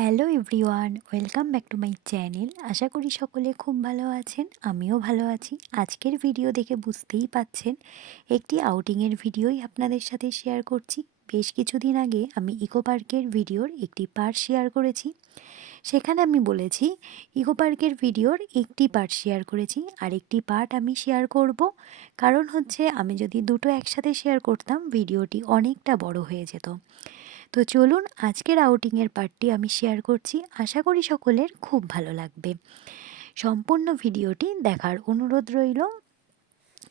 Hello everyone, welcome back to my channel. আশা করি সকলে খুব ভালো আছেন, আমিও ভালো আছি। আজকের ভিডিও দেখে বুঝতেই পাচ্ছেন, একটি আউটিংয়ের ভিডিওই আপনাদের সাথে শেয়ার করছি। বেশ কিছুদিন আগে আমি ইকো পার্কের ভিডিওর একটি পার্ট শেয়ার করেছি। সেখানে আমি বলেছি ইকো পার্কের ভিডিওর একটি পার্ট শেয়ার করেছি। আর একটি পার্ট আমি শেয়ার করব। কারণ হচ্ছে, আমি যদি দুটো একসাথে শেয়ার করতাম, ভিডিওটি অনেকটা বড় হয়ে যেত। তো চলুন আজকের আউটিংয়ের পার্টটি আমি শেয়ার করছি। আশা করি সকলের খুব ভালো লাগবে। সম্পূর্ণ ভিডিওটি দেখার অনুরোধ রইল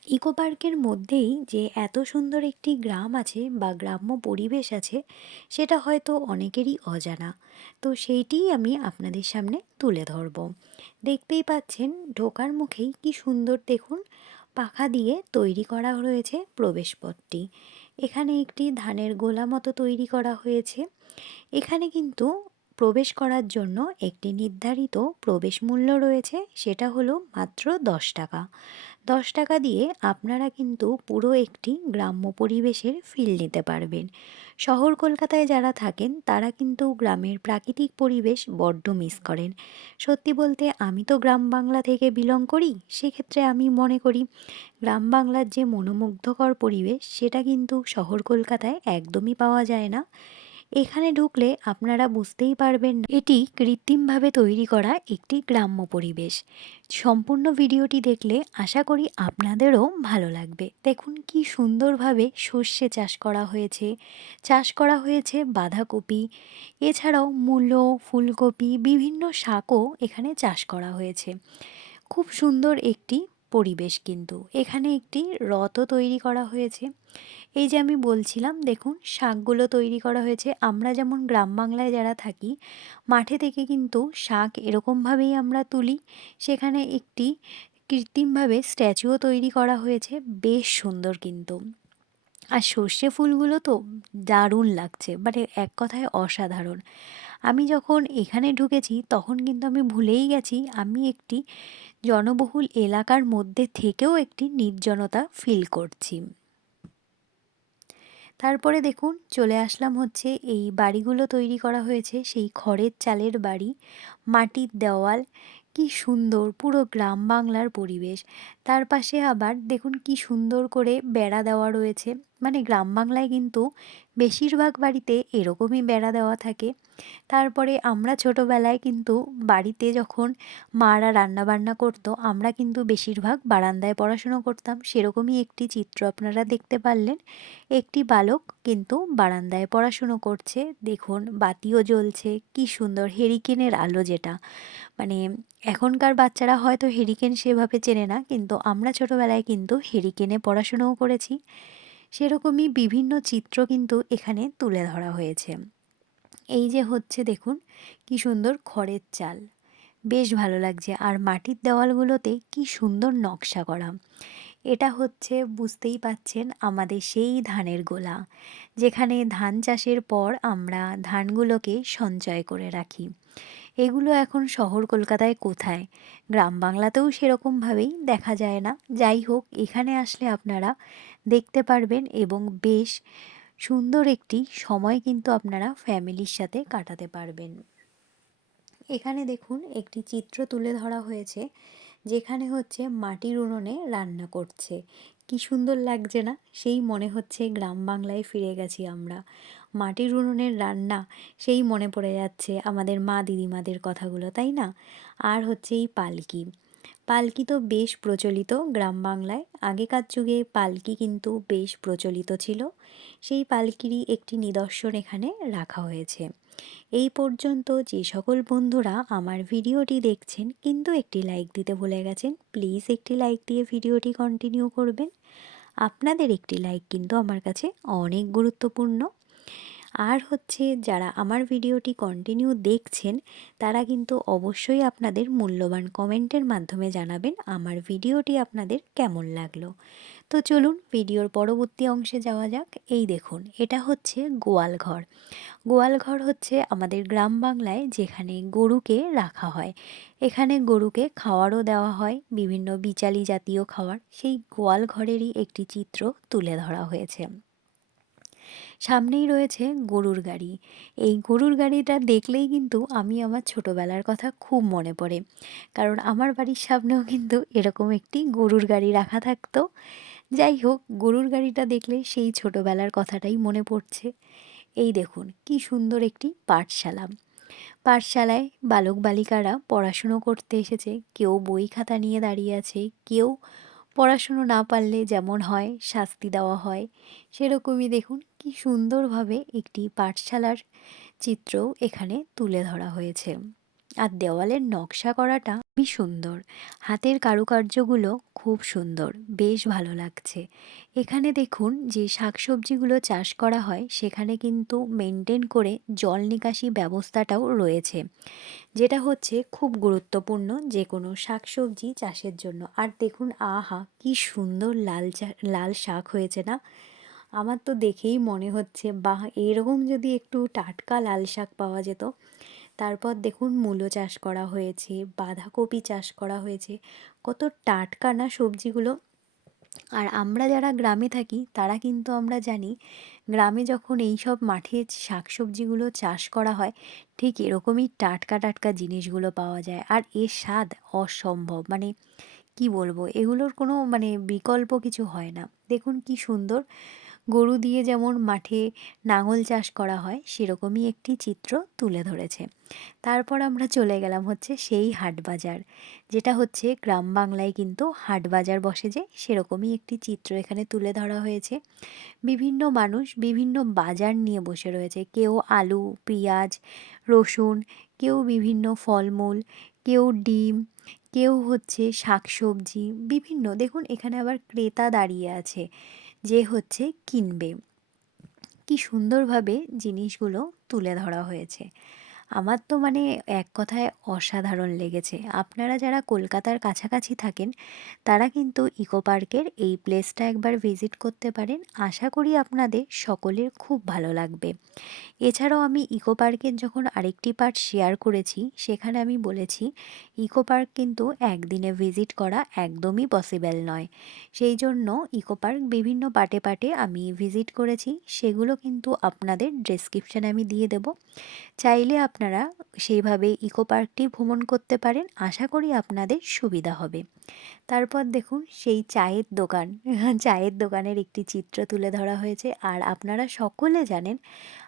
ইকো পার্কের মধ্যেই যে এত সুন্দর একটি গ্রাম আছে বা গ্রাম্য পরিবেশ আছে, সেটা হয়তো অনেকেরই অজানা। তো সেইটিই আমি আপনাদের সামনে তুলে ধরব। দেখতেই পাচ্ছেন, ঢোকার মুখেই কি সুন্দর দেখুন, পাখা দিয়ে তৈরি করা রয়েছে প্রবেশপথটি। এখানে একটি ধানের গোলা মতো তৈরি করা হয়েছে। এখানে কিন্তু প্রবেশ করার জন্য একটি নির্ধারিত প্রবেশ মূল্য রয়েছে, সেটা হলো মাত্র দশ টাকা। দশ টাকা দিয়ে আপনারা কিন্তু পুরো একটি গ্রাম্য পরিবেশের ফিল নিতে পারবেন। শহর কলকাতায় যারা থাকেন, তারা কিন্তু গ্রামের প্রাকৃতিক পরিবেশ বড্ড মিস করেন। সত্যি বলতে, আমি তো গ্রাম বাংলা থেকে বিলং করি, সেক্ষেত্রে আমি মনে করি গ্রাম বাংলার যে মনোমুগ্ধকর পরিবেশ, সেটা কিন্তু শহর কলকাতায় একদমই পাওয়া যায় না। এখানে ঢুকলে আপনারা বুঝতেই পারবেন এটি কৃত্রিমভাবে তৈরি করা একটি গ্রাম্য পরিবেশ। সম্পূর্ণ ভিডিওটি দেখলে আশা করি আপনাদেরও ভালো লাগবে। দেখুন কি সুন্দরভাবে সর্ষে চাষ করা হয়েছে। চাষ করা হয়েছে বাঁধাকপি, এছাড়াও মূলো, ফুলকপি, বিভিন্ন শাকও এখানে চাষ করা হয়েছে। খুব সুন্দর একটি পরিবেশ কিন্তু। এখানে একটি রথও তৈরি করা হয়েছে। এই যে আমি বলছিলাম, দেখুন, শাকগুলো তৈরি করা হয়েছে। আমরা যেমন গ্রাম বাংলায় যারা থাকি, মাঠে থেকে কিন্তু শাক এরকমভাবেই আমরা তুলি। সেখানে একটি কৃত্রিমভাবে স্ট্যাচুও তৈরি করা হয়েছে। বেশ সুন্দর কিন্তু। আর সর্ষে ফুলগুলো তো দারুণ লাগছে মানে এক কথায় অসাধারণ। আমি যখন এখানে ঢুকেছি, তখন কিন্তু আমি ভুলেই গেছি, আমি একটি জনবহুল এলাকার মধ্যে থেকেও একটি নির্জনতা ফিল করছি। তারপরে দেখুন, চলে আসলাম হচ্ছে এই বাড়িগুলো তৈরি করা হয়েছে, সেই খড়ের চালের বাড়ি, মাটির দেওয়াল, কি সুন্দর পুরো গ্রাম বাংলার পরিবেশ। তার পাশে আবার দেখুন কি সুন্দর করে বেড়া দেওয়া রয়েছে। মানে গ্রাম বাংলায় কিন্তু বেশিরভাগ বাড়িতে এরকমই বেড়া দেওয়া থাকে। তারপরে আমরা ছোটোবেলায় কিন্তু বাড়িতে যখন মারা রান্না বান্না করতো, আমরা কিন্তু বেশিরভাগ বারান্দায় পড়াশুনো করতাম। সেরকমই একটি চিত্র আপনারা দেখতে পারলেন। একটি বালক কিন্তু বারান্দায় পড়াশুনো করছে। দেখুন, বাতিও জ্বলছে। কি সুন্দর হেরিকেনের আলো যেটা। মানে এখনকার বাচ্চারা হয়তো হেরিকেন সেভাবে চেনে না, কিন্তু আমরা ছোটোবেলায় কিন্তু হেরিকেনে পড়াশুনোও করেছি। সেরকমই বিভিন্ন চিত্র কিন্তু এখানে তুলে ধরা হয়েছে। এই যে হচ্ছে দেখুন, কি সুন্দর খড়ের চাল। বেশ ভালো লাগছে। আর মাটির দেওয়ালগুলোতে কি সুন্দর নকশা করা। এটা হচ্ছে বুঝতেই পাচ্ছেন আমাদের সেই ধানের গোলা, যেখানে ধান চাষের পর আমরা ধানগুলোকে সঞ্চয় করে রাখি। এগুলো এখন শহর কলকাতায় কোথায়? গ্রাম বাংলাতেও সেরকমভাবেই দেখা যায় না। যাই হোক, এখানে আসলে আপনারা দেখতে পারবেন এবং বেশ সুন্দর একটি সময় কিন্তু আপনারা ফ্যামিলির সাথে কাটাতে পারবেন। এখানে দেখুন, একটি চিত্র তুলে ধরা হয়েছে, যেখানে হচ্ছে মাটির উনুনে রান্না করছে। কি সুন্দর লাগছে না? সেই মনে হচ্ছে গ্রাম বাংলায় ফিরে গেছি আমরা। মাটির উনুনের রান্না, সেই মনে পড়ে যাচ্ছে আমাদের মা দিদিমাদের কথাগুলো, তাই না? আর হচ্ছে এই পালকি। পালকি তো বেশ প্রচলিত গ্রাম বাংলায়। আগেকার যুগে পালকি কিন্তু বেশ প্রচলিত ছিল। সেই পালকিরই একটি নিদর্শন এখানে রাখা হয়েছে। এই পর্যন্ত যে সকল বন্ধুরা আমার ভিডিওটি দেখছেন, কিন্তু একটি লাইক দিতে ভুলে গেছেন প্লিজ একটি লাইক দিয়ে ভিডিওটি কন্টিনিউ করবেন। আপনাদের একটি লাইক কিন্তু আমার কাছে অনেক গুরুত্বপূর্ণ। আর হচ্ছে যারা আমার ভিডিওটি কন্টিনিউ দেখছেন, তারা কিন্তু অবশ্যই আপনাদের মূল্যবান কমেন্টের মাধ্যমে জানাবেন আমার ভিডিওটি আপনাদের কেমন লাগল। তো চলুন ভিডিওর পরবর্তী অংশে যাওয়া যাক। এই দেখুন, এটা হচ্ছে গোয়াল ঘর গোয়াল হচ্ছে আমাদের গ্রাম বাংলায় যেখানে গরুকে রাখা হয়। এখানে গরুকে খাওয়ারও দেওয়া হয়, বিভিন্ন বিচালি জাতীয় খাওয়ার সেই গোয়াল ঘরেরই একটি চিত্র তুলে ধরা হয়েছে। সামনেই রয়েছে গরুর গাড়ি। এই গরুর গাড়িটা দেখলেই কিন্তু আমি আমার ছোটোবেলার কথা খুব মনে পড়ে। কারণ আমার বাড়ির সামনেও কিন্তু এরকম একটি গরুর গাড়ি রাখা থাকতো। যাই হোক, গরুর গাড়িটা দেখলে সেই ছোটোবেলার কথাটাই মনে পড়ছে। এই দেখুন, কি সুন্দর একটি পাঠশালা। পাঠশালায় বালক বালিকারা পড়াশুনো করতে এসেছে। কেউ বই খাতা নিয়ে দাঁড়িয়ে আছে, কেউ পড়াশুনো না পারলে যেমন হয়, শাস্তি দেওয়া হয়, সেরকমই দেখুন কি সুন্দরভাবে একটি পাঠশালার চিত্রও এখানে তুলে ধরা হয়েছে। আর দেওয়ালের নকশা করাটা খুবই সুন্দর। হাতের কারুকার্যগুলো খুব সুন্দর, বেশ ভালো লাগছে। এখানে দেখুন যে শাকসবজিগুলো চাষ করা হয়, সেখানে কিন্তু মেনটেন করে জল নিকাশি ব্যবস্থাটাও রয়েছে। যেটা হচ্ছে খুব গুরুত্বপূর্ণ যে কোনো শাকসবজি চাষের জন্য। আর দেখুন, আহা, কি সুন্দর লাল লাল শাক হয়েছে না? আমার তো দেখেই মনে হচ্ছে, বাহ, এরকম যদি একটু টাটকা লাল শাক পাওয়া যেত তারপর দেখুন মূলো চাষ করা হয়েছে, বাঁধাকপি চাষ করা হয়েছে, কত টাটকা না সবজিগুলো। আর আমরা যারা গ্রামে থাকি, তারা কিন্তু আমরা জানি, গ্রামে যখন এই সব মাঠে শাকসবজিগুলো চাষ করা হয়, ঠিক এরকমই টাটকা টাটকা জিনিসগুলো পাওয়া যায়। আর এর স্বাদ অসম্ভব মানে কি বলব, এগুলোর কোনো মানে বিকল্প কিছু হয় না। দেখুন কি সুন্দর গরু দিয়ে যেমন মাঠে নাঙল চাষ করা হয়, সেরকমই একটি চিত্র তুলে ধরেছে। তারপর আমরা চলে গেলাম হচ্ছে সেই হাট বাজার, যেটা হচ্ছে গ্রাম বাংলায় কিন্তু হাট বাজার বসে যে, সেরকমই একটি চিত্র এখানে তুলে ধরা হয়েছে। বিভিন্ন মানুষ বিভিন্ন বাজার নিয়ে বসে রয়েছে। কেউ আলু, পেঁয়াজ, রসুন, কেউ বিভিন্ন ফলমূল, কেউ ডিম, কেউ হচ্ছে শাকসবজি, বিভিন্ন। দেখুন, এখানে আবার ক্রেতা দাঁড়িয়ে আছে। যে হচ্ছে কিনবে। কি সুন্দরভাবে জিনিসগুলো তুলে ধরা হয়েছে। আমার তো মানে এক কথায় অসাধারণ লেগেছে। আপনারা যারা কলকাতার কাছাকাছি থাকেন, তারা কিন্তু ইকো পার্কের এই প্লেসটা একবার ভিজিট করতে পারেন। আশা করি আপনাদের সকলের খুব ভালো লাগবে। এছাড়াও আমি ইকো পার্কের যখন আরেকটি পার্ট শেয়ার করেছি, সেখানে আমি বলেছি, ইকো পার্ক কিন্তু একদিনে ভিজিট করা একদমই পসিবল নয়। সেই জন্য ইকো পার্ক বিভিন্ন পাটে পাটে আমি ভিজিট করেছি। সেগুলো কিন্তু আপনাদের ডেসক্রিপশানে আমি দিয়ে দেব। চাইলে আপনারা সেইভাবে ইকো পার্কটি ভ্রমণ করতে পারেন। আশা করি আপনাদের সুবিধা হবে। তারপর দেখুন, সেই চায়ের দোকান। চায়ের দোকানের একটি চিত্র তুলে ধরা হয়েছে। আর আপনারা সকলে জানেন,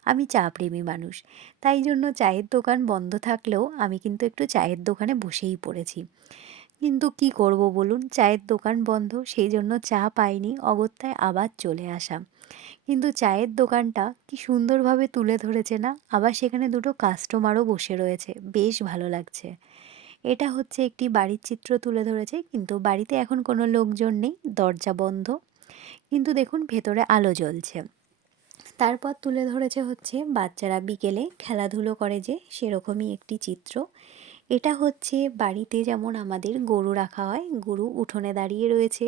আমি চা প্রেমী মানুষ। তাই জন্য চায়ের দোকান বন্ধ থাকলেও আমি কিন্তু একটু চায়ের দোকানে বসেই পড়েছি। কিন্তু কি করব বলুন? চায়ের দোকান বন্ধ সেই জন্য চা পাইনি অগত্যায় আবার চলে আসা। কিন্তু চায়ের দোকানটা কি সুন্দরভাবে তুলে ধরেছে না? আবার সেখানে দুটো কাস্টমারও বসে রয়েছে, বেশ ভালো লাগছে। এটা হচ্ছে একটি বাড়ির চিত্র তুলে ধরেছে, কিন্তু বাড়িতে এখন কোনো লোকজন নেই, দরজা বন্ধ। কিন্তু দেখুন, ভেতরে আলো জ্বলছে। তারপর তুলে ধরেছে হচ্ছে বাচ্চারা বিকেলে খেলাধুলো করে যে, সেরকমই একটি চিত্র। এটা হচ্ছে বাড়িতে যেমন আমাদের গরু রাখা হয়, গরু উঠোনে দাঁড়িয়ে রয়েছে।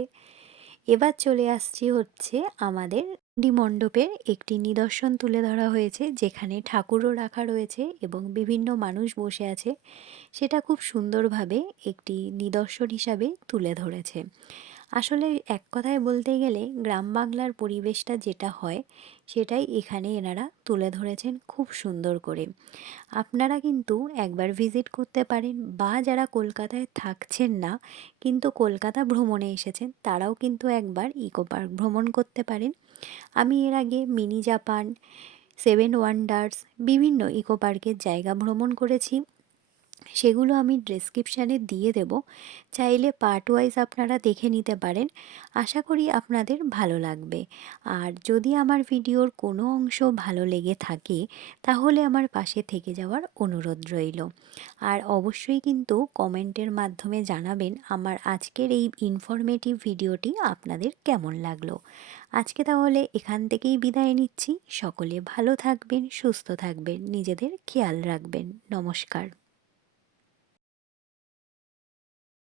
এবার চলে আসছি হচ্ছে আমাদের মণ্ডপের একটি নিদর্শন তুলে ধরা হয়েছে, যেখানে ঠাকুরও রাখা রয়েছে এবং বিভিন্ন মানুষ বসে আছে। সেটা খুব সুন্দরভাবে একটি নিদর্শন হিসাবে তুলে ধরেছে। আসলে এক কথায় বলতে গেলে গ্রাম বাংলার পরিবেশটা যেটা হয়, সেটাই এখানে এনারা তুলে ধরেছেন খুব সুন্দর করে। আপনারা কিন্তু একবার ভিজিট করতে পারেন বা যারা কলকাতায় থাকছেন না, কিন্তু কলকাতা ভ্রমণে এসেছেন, তারাও কিন্তু একবার ইকো পার্ক ভ্রমণ করতে পারেন। আমি এর আগে মিনি জাপান, সেভেন ওয়ান্ডার্স, বিভিন্ন ইকো পার্কের জায়গা ভ্রমণ করেছি। সেগুলো আমি ডেসক্রিপশানে দিয়ে দেব। চাইলে পার্ট ওয়াইজ আপনারা দেখে নিতে পারেন। আশা করি আপনাদের ভালো লাগবে। আর যদি আমার ভিডিওর কোনো অংশ ভালো লেগে থাকে, তাহলে আমার পাশে থেকে যাওয়ার অনুরোধ রইল। আর অবশ্যই কিন্তু কমেন্টের মাধ্যমে জানাবেন আমার আজকের এই ইনফরমেটিভ ভিডিওটি আপনাদের কেমন লাগল। আজকে তাহলে এখান থেকেই বিদায় নিচ্ছি। সকলে ভালো থাকবেন, সুস্থ থাকবেন, নিজেদের খেয়াল রাখবেন। নমস্কার।